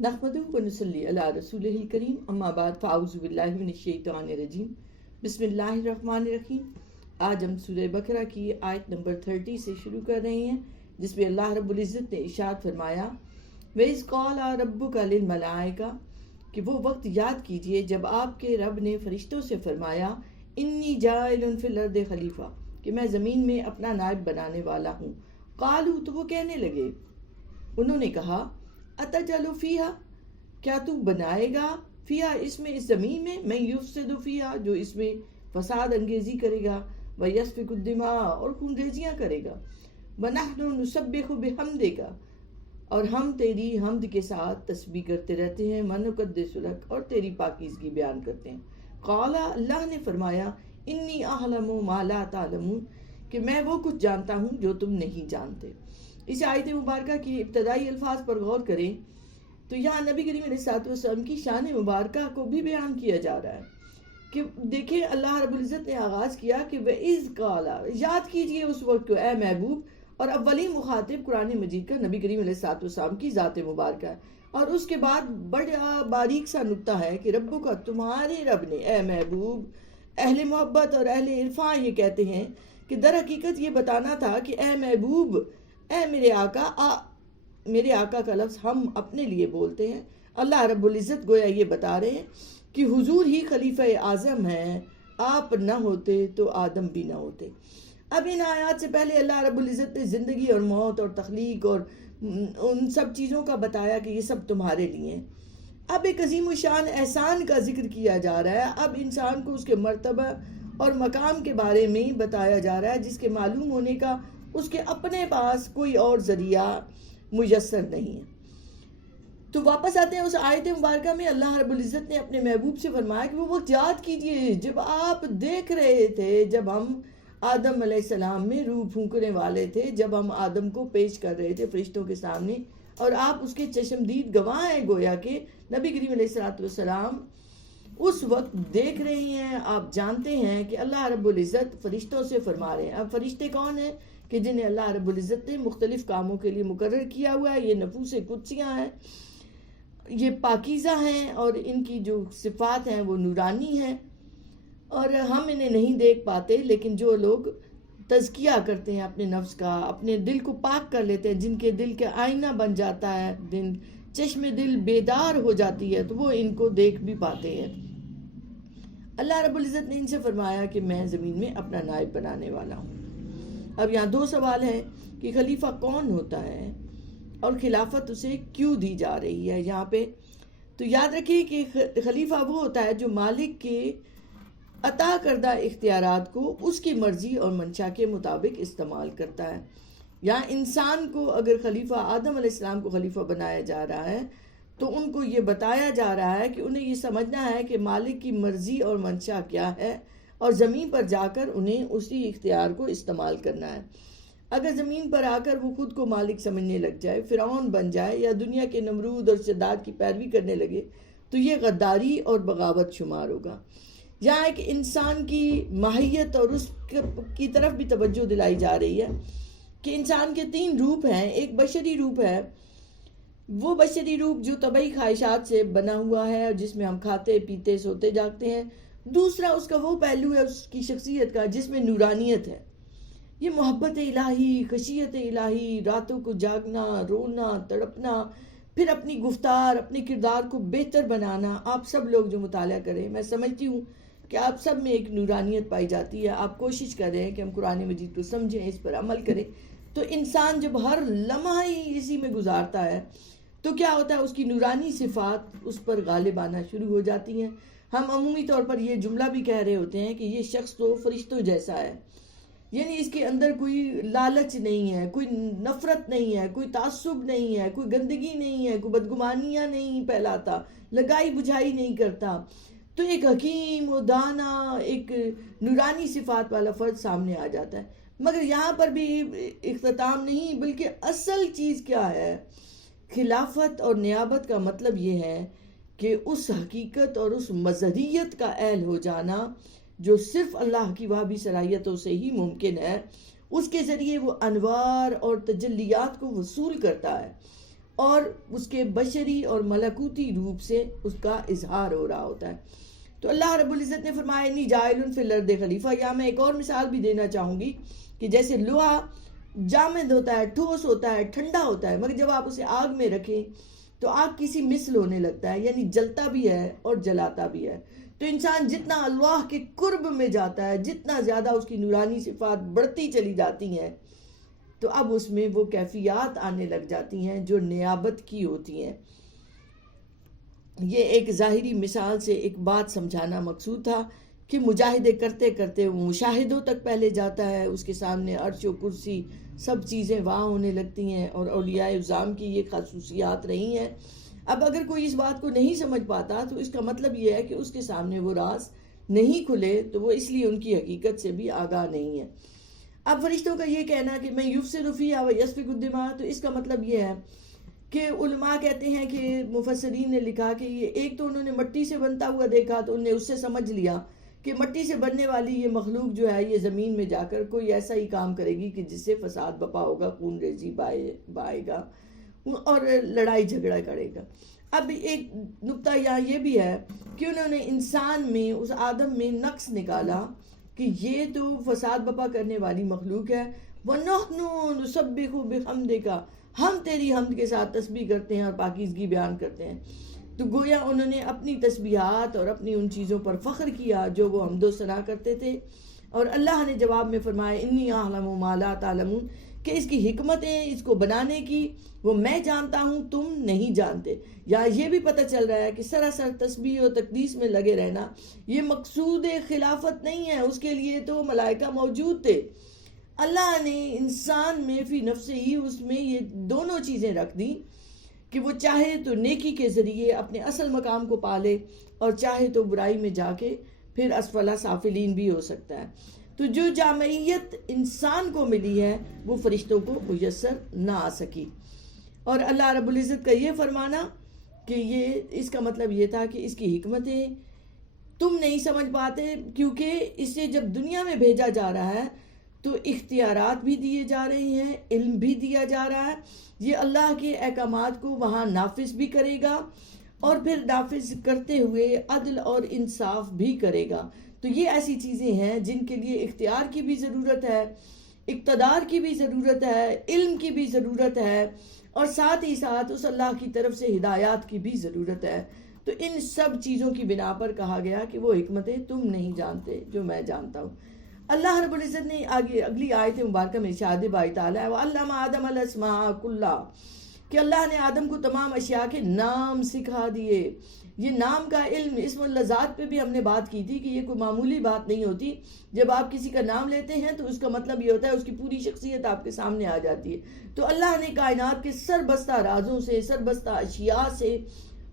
نحمدہ ونصلی علی رسولہ الکریم، اما بعد فاعوذ باللہ من الشیطان الرجیم، بسم اللہ الرحمن الرحیم۔ آج ہم سورہ بقرہ کی آیت نمبر 30 سے شروع کر رہے ہیں، جس میں اللہ رب العزت نے ارشاد فرمایا وَإِذْ قَالَ رَبُّكَ لِلْمَلَائِكَةِ کہ وہ وقت یاد کیجئے جب آپ کے رب نے فرشتوں سے فرمایا انی جاعل فی الارض خلیفہ کہ میں زمین میں اپنا نائب بنانے والا ہوں۔ قالوا تو وہ کہنے لگے، انہوں نے کہا اتجعل فیہا کیا تو بنائے گا فیہا اس میں، اس زمین میں، من یفسد فیہا جو اس میں فساد انگیزی کرے گا، ویسفک الدماء اور خون ریزیاں کرے گا، ونحن نسبح بحمدک اور ہم تیری حمد کے ساتھ تسبیح کرتے رہتے ہیں، ونقدس لک اور تیری پاکیزگی بیان کرتے ہیں۔ قال اللہ نے فرمایا انی اعلم ما لا تعلمون کہ میں وہ کچھ جانتا ہوں جو تم نہیں جانتے۔ اس آیت مبارکہ کی ابتدائی الفاظ پر غور کریں تو یہاں نبی کریم علیہ الصلوۃ والسلام کی شان مبارکہ کو بھی بیان کیا جا رہا ہے کہ دیکھیں اللہ رب العزت نے آغاز کیا کہ وَإِذْ قَالَ یاد کیجئے اس وقت کو اے محبوب، اور اولین مخاطب قرآن مجید کا نبی کریم علیہ الصلوۃ والسلام کی ذات مبارکہ ہے، اور اس کے بعد بڑا باریک سا نقطہ ہے کہ ربو کا تمہارے رب نے اے محبوب، اہل محبت اور اہل عرفاں یہ کہتے ہیں کہ در حقیقت یہ بتانا تھا کہ اے محبوب، اے میرے آقا، میرے آقا کا لفظ ہم اپنے لیے بولتے ہیں، اللہ رب العزت گویا یہ بتا رہے ہیں کہ حضور ہی خلیفہ اعظم ہیں، آپ نہ ہوتے تو آدم بھی نہ ہوتے۔ اب ان آیات سے پہلے اللہ رب العزت نے زندگی اور موت اور تخلیق اور ان سب چیزوں کا بتایا کہ یہ سب تمہارے لیے ہیں۔ اب ایک عظیم الشان احسان کا ذکر کیا جا رہا ہے، اب انسان کو اس کے مرتبہ اور مقام کے بارے میں بتایا جا رہا ہے، جس کے معلوم ہونے کا اس کے اپنے پاس کوئی اور ذریعہ میسر نہیں ہے۔ تو واپس آتے ہیں اس آیت مبارکہ میں، اللہ رب العزت نے اپنے محبوب سے فرمایا کہ وہ وقت یاد کیجئے جب آپ دیکھ رہے تھے، جب ہم آدم علیہ السلام میں روح پھونکنے والے تھے، جب ہم آدم کو پیش کر رہے تھے فرشتوں کے سامنے، اور آپ اس کے چشمدید گواہ ہیں، گویا کہ نبی کریم علیہ الصلوۃ والسلام اس وقت دیکھ رہے ہیں، آپ جانتے ہیں کہ اللہ رب العزت فرشتوں سے فرما رہے ہیں۔ اب فرشتے کون ہیں کہ جنہیں اللہ رب العزت نے مختلف کاموں کے لیے مقرر کیا ہوا ہے، یہ نفوس قدسیاں ہیں، یہ پاکیزہ ہیں، اور ان کی جو صفات ہیں وہ نورانی ہیں، اور ہم انہیں نہیں دیکھ پاتے، لیکن جو لوگ تزکیہ کرتے ہیں اپنے نفس کا، اپنے دل کو پاک کر لیتے ہیں، جن کے دل کے آئینہ بن جاتا ہے، چشم دل بیدار ہو جاتی ہے، تو وہ ان کو دیکھ بھی پاتے ہیں۔ اللہ رب العزت نے ان سے فرمایا کہ میں زمین میں اپنا نائب بنانے والا ہوں۔ اب یہاں دو سوال ہیں کہ خلیفہ کون ہوتا ہے اور خلافت اسے کیوں دی جا رہی ہے یہاں پہ۔ تو یاد رکھیں کہ خلیفہ وہ ہوتا ہے جو مالک کے عطا کردہ اختیارات کو اس کی مرضی اور منشا کے مطابق استعمال کرتا ہے۔ یہاں انسان کو اگر خلیفہ آدم علیہ السلام کو خلیفہ بنایا جا رہا ہے تو ان کو یہ بتایا جا رہا ہے کہ انہیں یہ سمجھنا ہے کہ مالک کی مرضی اور منشا کیا ہے، اور زمین پر جا کر انہیں اسی اختیار کو استعمال کرنا ہے۔ اگر زمین پر آ کر وہ خود کو مالک سمجھنے لگ جائے، فرعون بن جائے، یا دنیا کے نمرود اور شداد کی پیروی کرنے لگے، تو یہ غداری اور بغاوت شمار ہوگا۔ یہاں ایک انسان کی ماہیت اور اس کی طرف بھی توجہ دلائی جا رہی ہے کہ انسان کے تین روپ ہیں۔ ایک بشری روپ ہے، وہ بشری روپ جو طبعی خواہشات سے بنا ہوا ہے اور جس میں ہم کھاتے پیتے سوتے جاگتے ہیں۔ دوسرا اس کا وہ پہلو ہے اس کی شخصیت کا جس میں نورانیت ہے، یہ محبت الہی، خشیت الہی، راتوں کو جاگنا، رونا، تڑپنا، پھر اپنی گفتار، اپنے کردار کو بہتر بنانا۔ آپ سب لوگ جو مطالعہ کریں، میں سمجھتی ہوں کہ آپ سب میں ایک نورانیت پائی جاتی ہے۔ آپ کوشش کر رہے ہیں کہ ہم قرآن مجید کو سمجھیں، اس پر عمل کریں، تو انسان جب ہر لمحہ ہی اسی میں گزارتا ہے تو کیا ہوتا ہے، اس کی نورانی صفات اس پر غالب آنا شروع ہو جاتی ہیں۔ ہم عمومی طور پر یہ جملہ بھی کہہ رہے ہوتے ہیں کہ یہ شخص تو فرشتوں جیسا ہے، یعنی اس کے اندر کوئی لالچ نہیں ہے، کوئی نفرت نہیں ہے، کوئی تعصب نہیں ہے، کوئی گندگی نہیں ہے، کوئی بدگمانیاں نہیں پھیلاتا، لگائی بجھائی نہیں کرتا، تو ایک حکیم و دانا، ایک نورانی صفات والا فرد سامنے آ جاتا ہے۔ مگر یہاں پر بھی اختتام نہیں، بلکہ اصل چیز کیا ہے، خلافت اور نیابت کا مطلب یہ ہے کہ اس حقیقت اور اس مظہریت کا اہل ہو جانا جو صرف اللہ کی وہابی صلاحیتوں سے ہی ممکن ہے، اس کے ذریعے وہ انوار اور تجلیات کو وصول کرتا ہے، اور اس کے بشری اور ملکوتی روپ سے اس کا اظہار ہو رہا ہوتا ہے. تو اللہ رب العزت نے فرمایا انی جاعل فی الارض خلیفہ. یا میں ایک اور مثال بھی دینا چاہوں گی کہ جیسے لوہا جامد ہوتا ہے، ٹھوس ہوتا ہے، ٹھنڈا ہوتا ہے، مگر جب آپ اسے آگ میں رکھیں تو آگ کسی مثل ہونے لگتا ہے، یعنی جلتا بھی ہے اور جلاتا بھی ہے. تو انسان جتنا اللہ کے قرب میں جاتا ہے، جتنا زیادہ اس کی نورانی صفات بڑھتی چلی جاتی ہیں، تو اب اس میں وہ کیفیات آنے لگ جاتی ہیں جو نیابت کی ہوتی ہیں. یہ ایک ظاہری مثال سے ایک بات سمجھانا مقصود تھا کہ مجاہدے کرتے کرتے وہ مشاہدوں تک پہلے جاتا ہے، اس کے سامنے عرش و کرسی سب چیزیں وہاں ہونے لگتی ہیں، اور اولیاء اعظام کی یہ خصوصیات رہی ہیں. اب اگر کوئی اس بات کو نہیں سمجھ پاتا تو اس کا مطلب یہ ہے کہ اس کے سامنے وہ راز نہیں کھلے، تو وہ اس لیے ان کی حقیقت سے بھی آگاہ نہیں ہے. اب فرشتوں کا یہ کہنا کہ میں یفسد فیہا و یسفک الدماء، تو اس کا مطلب یہ ہے کہ علماء کہتے ہیں کہ مفسرین نے لکھا کہ یہ ایک تو انہوں نے مٹی سے بنتا ہوا دیکھا تو انہوں نے اس سے سمجھ لیا کہ مٹی سے بننے والی یہ مخلوق جو ہے یہ زمین میں جا کر کوئی ایسا ہی کام کرے گی کہ جس سے فساد بپا ہوگا، خون ریزی بائے گا اور لڑائی جھگڑا کرے گا. اب ایک نقطہ یہاں یہ بھی ہے کہ انہوں نے انسان میں، اس آدم میں نقص نکالا کہ یہ تو فساد بپا کرنے والی مخلوق ہے. وَنَحْنُ نُسَبِّحُ بِحَمْدِكَ، ہم تیری حمد کے ساتھ تسبیح کرتے ہیں اور پاکیزگی بیان کرتے ہیں. تو گویا انہوں نے اپنی تسبیحات اور اپنی ان چیزوں پر فخر کیا جو وہ حمد و ثنا کرتے تھے، اور اللہ نے جواب میں فرمایا انی اعلم ما لا تعلمون، کہ اس کی حکمتیں اس کو بنانے کی وہ میں جانتا ہوں، تم نہیں جانتے. یا یہ بھی پتہ چل رہا ہے کہ سراسر تسبیح و تقدیس میں لگے رہنا یہ مقصود خلافت نہیں ہے، اس کے لیے تو ملائکہ موجود تھے. اللہ نے انسان میں فی نفس ہی اس میں یہ دونوں چیزیں رکھ دیں کہ وہ چاہے تو نیکی کے ذریعے اپنے اصل مقام کو پالے، اور چاہے تو برائی میں جا کے پھر اسفل سافلین بھی ہو سکتا ہے. تو جو جامعیت انسان کو ملی ہے وہ فرشتوں کو میسر نہ آ سکی. اور اللہ رب العزت کا یہ فرمانا کہ یہ اس کا مطلب یہ تھا کہ اس کی حکمتیں تم نہیں سمجھ پاتے، کیونکہ اسے جب دنیا میں بھیجا جا رہا ہے تو اختیارات بھی دیے جا رہے ہیں، علم بھی دیا جا رہا ہے. یہ اللہ کے احکامات کو وہاں نافذ بھی کرے گا، اور پھر نافذ کرتے ہوئے عدل اور انصاف بھی کرے گا. تو یہ ایسی چیزیں ہیں جن کے لیے اختیار کی بھی ضرورت ہے، اقتدار کی بھی ضرورت ہے، علم کی بھی ضرورت ہے، اور ساتھ ہی ساتھ اس اللہ کی طرف سے ہدایات کی بھی ضرورت ہے. تو ان سب چیزوں کی بنا پر کہا گیا کہ وہ حکمتیں تم نہیں جانتے جو میں جانتا ہوں. اللہ رب العزت نے آگے اگلی آیت مبارکہ میں ارشاد باری تعالیٰ ہے وَعَلَّمَ آدَمَ الْأَسْمَاءَ كُلَّهَا، کہ اللہ نے آدم کو تمام اشیاء کے نام سکھا دیے. یہ نام کا علم، اسم اللذات پہ بھی ہم نے بات کی تھی کہ یہ کوئی معمولی بات نہیں ہوتی. جب آپ کسی کا نام لیتے ہیں تو اس کا مطلب یہ ہوتا ہے اس کی پوری شخصیت آپ کے سامنے آ جاتی ہے. تو اللہ نے کائنات کے سربستہ رازوں سے، سربستہ اشیاء سے،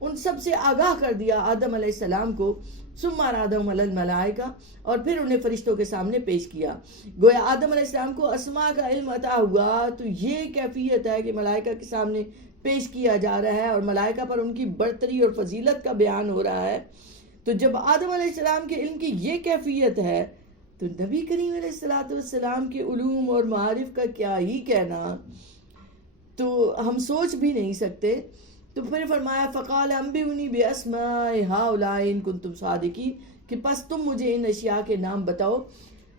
ان سب سے آگاہ کر دیا آدم علیہ السلام کو. ثم عرضهم علی الملائکہ، اور پھر انہیں فرشتوں کے سامنے پیش کیا. گویا آدم علیہ السلام کو اسماء کا علم عطا ہوا تو یہ کیفیت ہے کہ ملائکہ کے سامنے پیش کیا جا رہا ہے، اور ملائکہ پر ان کی برتری اور فضیلت کا بیان ہو رہا ہے. تو جب آدم علیہ السلام کے علم کی یہ کیفیت ہے تو نبی کریم علیہ السلام کے علوم اور معارف کا کیا ہی کہنا، تو ہم سوچ بھی نہیں سکتے. تو پھر فرمایا فقال انبئونی باسماء ہؤلاء ان کنتم صادقین، کہ پس تم مجھے ان اشیاء کے نام بتاؤ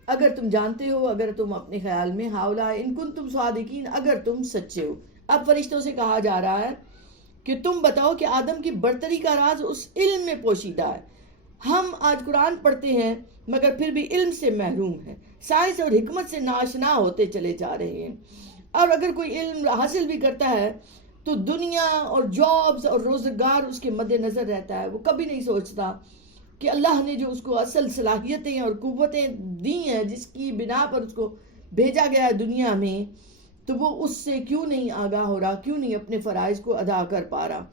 اگر تم جانتے ہو، اگر تم اپنے خیال میں، ہؤلاء ان کنتم صادقین، اگر تم سچے ہو. اب فرشتوں سے کہا جا رہا ہے کہ تم بتاؤ کہ آدم کی برتری کا راز اس علم میں پوشیدہ ہے. ہم آج قرآن پڑھتے ہیں مگر پھر بھی علم سے محروم ہیں، سائنس اور حکمت سے ناشنا ہوتے چلے جا رہے ہیں. اور اگر کوئی علم حاصل بھی کرتا ہے تو دنیا اور جابز اور روزگار اس کے مد نظر رہتا ہے. وہ کبھی نہیں سوچتا کہ اللہ نے جو اس کو اصل صلاحیتیں اور قوتیں دی ہیں، جس کی بنا پر اس کو بھیجا گیا ہے دنیا میں، تو وہ اس سے کیوں نہیں آگاہ ہو رہا، کیوں نہیں اپنے فرائض کو ادا کر پا رہا.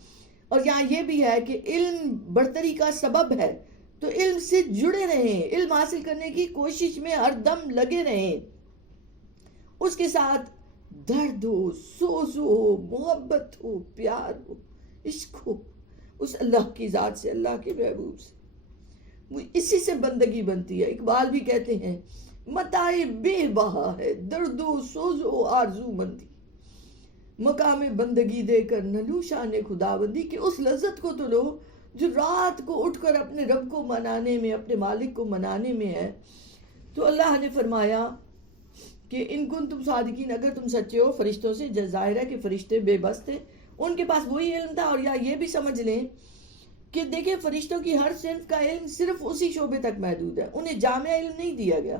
اور یہاں یہ بھی ہے کہ علم برتری کا سبب ہے، تو علم سے جڑے رہیں، علم حاصل کرنے کی کوشش میں ہر دم لگے رہیں. اس کے ساتھ درد ہو، سوز ہو، محبت ہو، پیار ہو، عشق ہو اس اللہ کی ذات سے، اللہ کے محبوب سے. وہ اسی سے بندگی بنتی ہے. اقبال بھی کہتے ہیں متاع بے بہا ہے درد و سوز و آرزو مندی. مقام بندگی دے کر نلو شان خداوندی کہ اس لذت کو تو لو جو رات کو اٹھ کر اپنے رب کو منانے میں، اپنے مالک کو منانے میں ہے۔ تو اللہ نے فرمایا کہ ان کن تم صادقین، اگر تم سچے ہو فرشتوں سے، ظاہر ہے کہ فرشتے بے بس تھے، ان کے پاس وہی علم تھا۔ اور یا یہ بھی سمجھ لیں کہ دیکھیں فرشتوں کی ہر صنف کا علم صرف اسی شعبے تک محدود ہے، انہیں جامع علم نہیں دیا گیا۔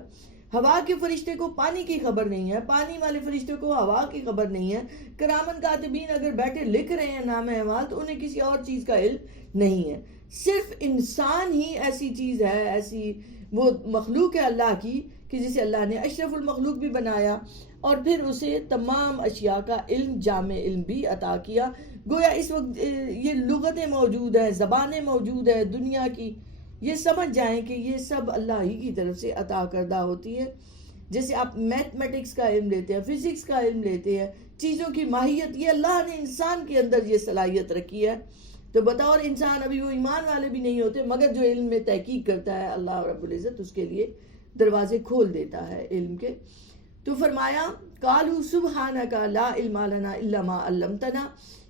ہوا کے فرشتے کو پانی کی خبر نہیں ہے، پانی والے فرشتے کو ہوا کی خبر نہیں ہے، کرامن کاتبین اگر بیٹھے لکھ رہے ہیں نام اعمال تو انہیں کسی اور چیز کا علم نہیں ہے۔ صرف انسان ہی ایسی چیز ہے، ایسی وہ مخلوق ہے اللہ کی کہ جسے اللہ نے اشرف المخلوق بھی بنایا اور پھر اسے تمام اشیاء کا علم، جامع علم بھی عطا کیا۔ گویا اس وقت یہ لغتیں موجود ہیں، زبانیں موجود ہیں دنیا کی، یہ سمجھ جائیں کہ یہ سب اللہ ہی کی طرف سے عطا کردہ ہوتی ہے۔ جیسے آپ میتھمیٹکس کا علم لیتے ہیں، فزکس کا علم لیتے ہیں، چیزوں کی ماہیت، یہ اللہ نے انسان کے اندر یہ صلاحیت رکھی ہے۔ تو بطور انسان ابھی وہ ایمان والے بھی نہیں ہوتے، مگر جو علم میں تحقیق کرتا ہے اللہ رب العزت اس کے لیے دروازے کھول دیتا ہے علم کے۔ تو فرمایا قالوا سبحانک لا علم لنا الا ما علمتنا،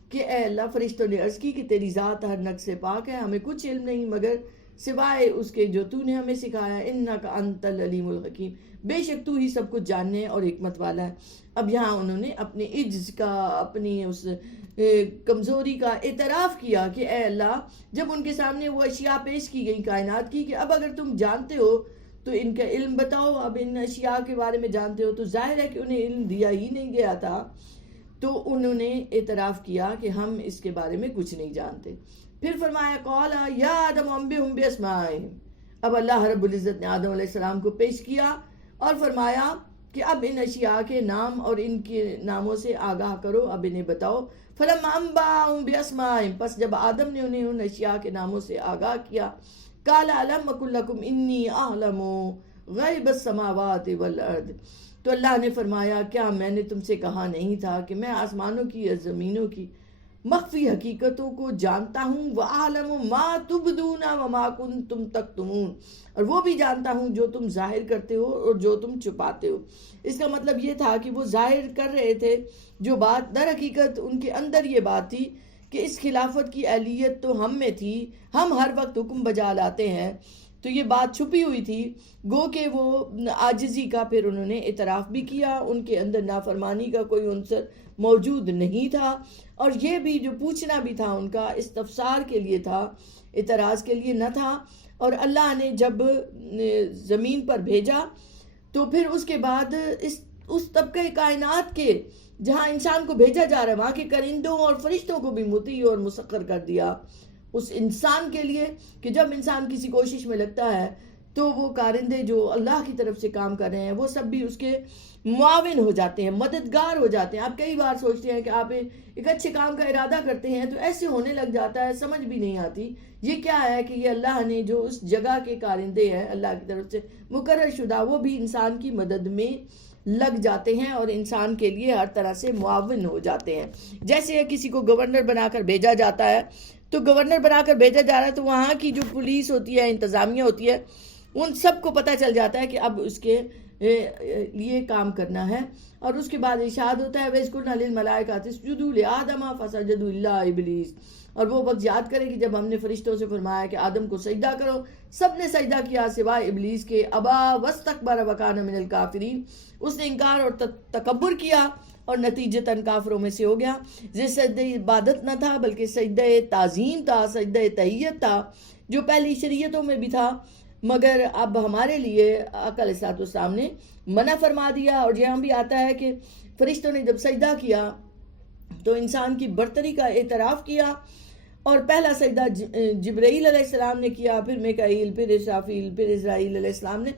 کہ اے اللہ فرشتوں نے عرض کی کہ تیری ذات ہر نقص سے پاک ہے، ہمیں کچھ علم نہیں مگر سوائے اس کے جو تو نے ہمیں سکھایا، انک انت العلیم الحکیم، بے شک تو ہی سب کچھ جاننے اور حکمت والا ہے۔ اب یہاں انہوں نے اپنے عجز کا، اپنی اس کمزوری کا اعتراف کیا کہ اے اللہ، جب ان کے سامنے وہ اشیاء پیش کی گئی کائنات کی کہ اب اگر تم جانتے ہو تو ان کا علم بتاؤ، اب ان اشیاء کے بارے میں جانتے ہو، تو ظاہر ہے کہ انہیں علم دیا ہی نہیں گیا تھا۔ تو انہوں نے اعتراف کیا کہ ہم اس کے بارے میں کچھ نہیں جانتے۔ پھر فرمایا قال یا آدم انبئہم باسمائہم، اب اللہ رب العزت نے آدم علیہ السلام کو پیش کیا اور فرمایا کہ اب ان اشیاء کے نام اور ان کے ناموں سے آگاہ کرو، اب انہیں بتاؤ۔ فلما انبأہم باسمائہم، پس جب آدم نے انہیں ان اشیاء کے ناموں سے آگاہ کیا، قال الم اقل لکم انی اعلم غیب السماوات والارض، تو اللہ نے فرمایا کیا میں نے تم سے کہا نہیں تھا کہ میں آسمانوں کی یا زمینوں کی مخفی حقیقتوں کو جانتا ہوں، وَأَعْلَمُ مَا تُبْدُونَ وَمَا كُنْتُمْ تَكْتُمُونَ، اور وہ بھی جانتا ہوں جو تم ظاہر کرتے ہو اور جو تم چھپاتے ہو۔ اس کا مطلب یہ تھا کہ وہ ظاہر کر رہے تھے جو بات، در حقیقت ان کے اندر یہ بات تھی کہ اس خلافت کی اہلیت تو ہم میں تھی، ہم ہر وقت حکم بجا لاتے ہیں، تو یہ بات چھپی ہوئی تھی۔ گو کہ وہ عاجزی کا پھر انہوں نے اعتراف بھی کیا، ان کے اندر نافرمانی کا کوئی عنصر موجود نہیں تھا، اور یہ بھی جو پوچھنا بھی تھا ان کا استفسار کے لیے تھا، اعتراض کے لیے نہ تھا۔ اور اللہ نے جب زمین پر بھیجا تو پھر اس کے بعد اس طبقہ کائنات کے جہاں انسان کو بھیجا جا رہا ہے وہاں کے کرندوں اور فرشتوں کو بھی مطیع اور مسخر کر دیا اس انسان کے لیے، کہ جب انسان کسی کوشش میں لگتا ہے تو وہ کارندے جو اللہ کی طرف سے کام کر رہے ہیں وہ سب بھی اس کے معاون ہو جاتے ہیں، مددگار ہو جاتے ہیں۔ آپ کئی بار سوچتے ہیں کہ آپ ایک اچھے کام کا ارادہ کرتے ہیں تو ایسے ہونے لگ جاتا ہے، سمجھ بھی نہیں آتی یہ کیا ہے، کہ یہ اللہ نے جو اس جگہ کے کارندے ہیں اللہ کی طرف سے مقرر شدہ، وہ بھی انسان کی مدد میں لگ جاتے ہیں اور انسان کے لیے ہر طرح سے معاون ہو جاتے ہیں۔ جیسے کسی کو گورنر بنا کر بھیجا جاتا ہے، تو گورنر بنا کر بھیجا جا رہا ہے تو وہاں کی جو پولیس ہوتی ہے، انتظامیہ ہوتی ہے، ان سب کو پتہ چل جاتا ہے کہ اب اس کے لیے کام کرنا ہے۔ اور اس کے بعد ارشاد ہوتا ہے وَإِذْ قُلْنَا لِلْمَلَائِكَةِ اسْجُدُوا لِآدَمَ فَسَجَدُوا إِلَّا إِبْلِيسَ، اور وہ وقت یاد کرے کہ جب ہم نے فرشتوں سے فرمایا کہ آدم کو سجدہ کرو، سب نے سجدہ کیا سوائے ابلیس کے، ابا واستکبر وکان من الکافرین، اس نے انکار اور تکبر کیا اور نتیجتاً کافروں میں سے ہو گیا۔ یہ سجدہ عبادت نہ تھا بلکہ سجدہ تعظیم تھا، سجدہ تحیت تھا، جو پہلی شریعتوں میں بھی تھا، مگر اب ہمارے لیے آقا علیہ الصلوۃ والسلام نے منع فرما دیا۔ اور یہاں بھی آتا ہے کہ فرشتوں نے جب سجدہ کیا تو انسان کی برتری کا اعتراف کیا، اور پہلا سجدہ جبرائیل علیہ السلام نے کیا، پھر میکائیل، پھر اسرافیل، پھر اسرائیل علیہ السلام نے۔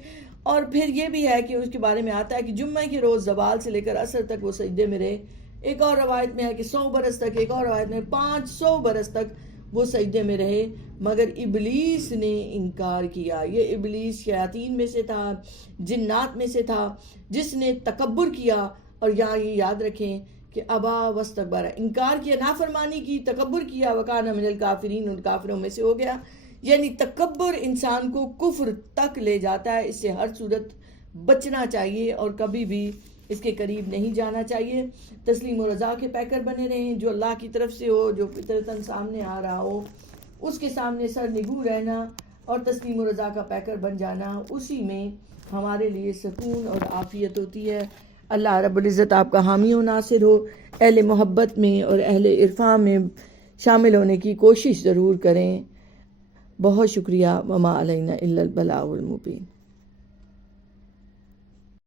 اور پھر یہ بھی ہے کہ اس کے بارے میں آتا ہے کہ جمعہ کے روز زوال سے لے کر عصر تک وہ سجدے میں رہے۔ ایک اور روایت میں ہے کہ 100 برس تک، ایک اور روایت میں 500 برس تک وہ سجدے میں رہے، مگر ابلیس نے انکار کیا۔ یہ ابلیس شیاطین میں سے تھا، جنات میں سے تھا، جس نے تکبر کیا۔ اور یہاں یہ یاد رکھیں کہ ابا واستکبر، انکار کیا، نافرمانی کی، تکبر کیا، وکان من الکافرین، ان کافروں میں سے ہو گیا۔ یعنی تکبر انسان کو کفر تک لے جاتا ہے، اس سے ہر صورت بچنا چاہیے اور کبھی بھی اس کے قریب نہیں جانا چاہیے. تسلیم و رضا کے پیکر بنے رہیں. جو اللہ کی طرف سے ہو، جو فطرتاً سامنے آ رہا ہو، اس کے سامنے سر نگو رہنا اور تسلیم و رضا کا پیکر بن جانا، اسی میں ہمارے لیے سکون اور عافیت ہوتی ہے. اللہ رب العزت آپ کا حامی و ناصر ہو. اہل محبت میں اور اہل عرفان میں شامل ہونے کی کوشش ضرور کریں. بہت شکریہ. وما علینا الا البلاغ المبین.